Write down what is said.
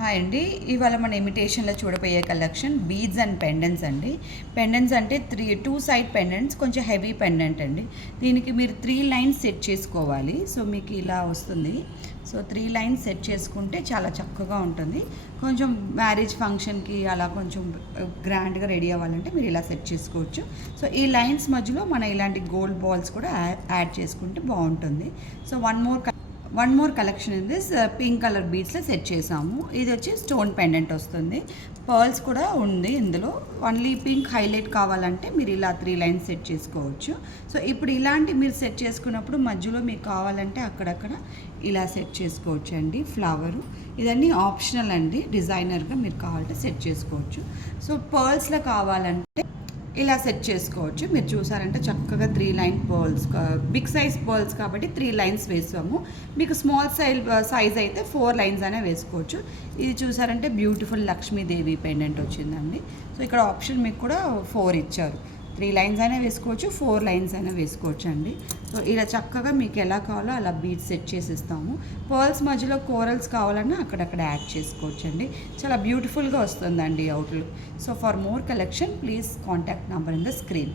Hi అండి. ఇవాళ మన ఇమిటేషన్లో చూడబోయే కలెక్షన్ బీడ్స్ అండ్ పెండెంట్స్ అండి. పెండెంట్స్ అంటే టూ సైడ్ పెండెంట్స్, కొంచెం హెవీ పెండెంట్ అండి. దీనికి మీరు 3 లైన్స్ సెట్ చేసుకోవాలి. సో మీకు ఇలా వస్తుంది. సో 3 లైన్స్ సెట్ చేసుకుంటే చాలా చక్కగా ఉంటుంది. కొంచెం మ్యారేజ్ ఫంక్షన్కి అలా కొంచెం గ్రాండ్గా రెడీ అవ్వాలంటే మీరు ఇలా సెట్ చేసుకోవచ్చు. సో ఈ లైన్స్ మధ్యలో మన ఇలాంటి గోల్డ్ బాల్స్ కూడా యాడ్ చేసుకుంటే బాగుంటుంది. So one more collection in this pink colour బీడ్స్లో సెట్ చేసాము. ఇది వచ్చి స్టోన్ పెండెంట్ వస్తుంది. పర్ల్స్ కూడా ఉంది ఇందులో. ఓన్లీ పింక్ హైలైట్ కావాలంటే మీరు ఇలా 3 లైన్స్ సెట్ చేసుకోవచ్చు. సో ఇప్పుడు ఇలాంటి మీరు సెట్ చేసుకున్నప్పుడు మధ్యలో మీకు కావాలంటే అక్కడక్కడ ఇలా సెట్ చేసుకోవచ్చు అండి. ఫ్లవరు ఇదన్నీ ఆప్షనల్ అండి. డిజైనర్గా మీరు కావాలంటే సెట్ చేసుకోవచ్చు. సో పర్ల్స్లో కావాలంటే ఇలా సెట్ చేసుకోవచ్చు. మీరు చూసారంటే చక్కగా 3 line pearls, big size pearls కాబట్టి 3 లైన్స్ వేసాము. మీకు స్మాల్ సైజ్ అయితే 4 లైన్స్ అనే వేసుకోవచ్చు. ఇది చూసారంటే బ్యూటిఫుల్ లక్ష్మీదేవి పెండెంట్ వచ్చిందండి. సో ఇక్కడ ఆప్షన్ మీకు కూడా 4 ఇచ్చారు. 3 లైన్స్ అయినా వేసుకోవచ్చు, 4 లైన్స్ అయినా వేసుకోవచ్చు అండి. సో ఇలా చక్కగా మీకు ఎలా కావాలో అలా బీడ్స్ సెట్ చేసిస్తాము. పర్ల్స్ మధ్యలో కోరల్స్ కావాలన్నా అక్కడక్కడ యాడ్ చేసుకోవచ్చు అండి. చాలా బ్యూటిఫుల్గా వస్తుందండి outlook. So for more collection please contact number in the screen.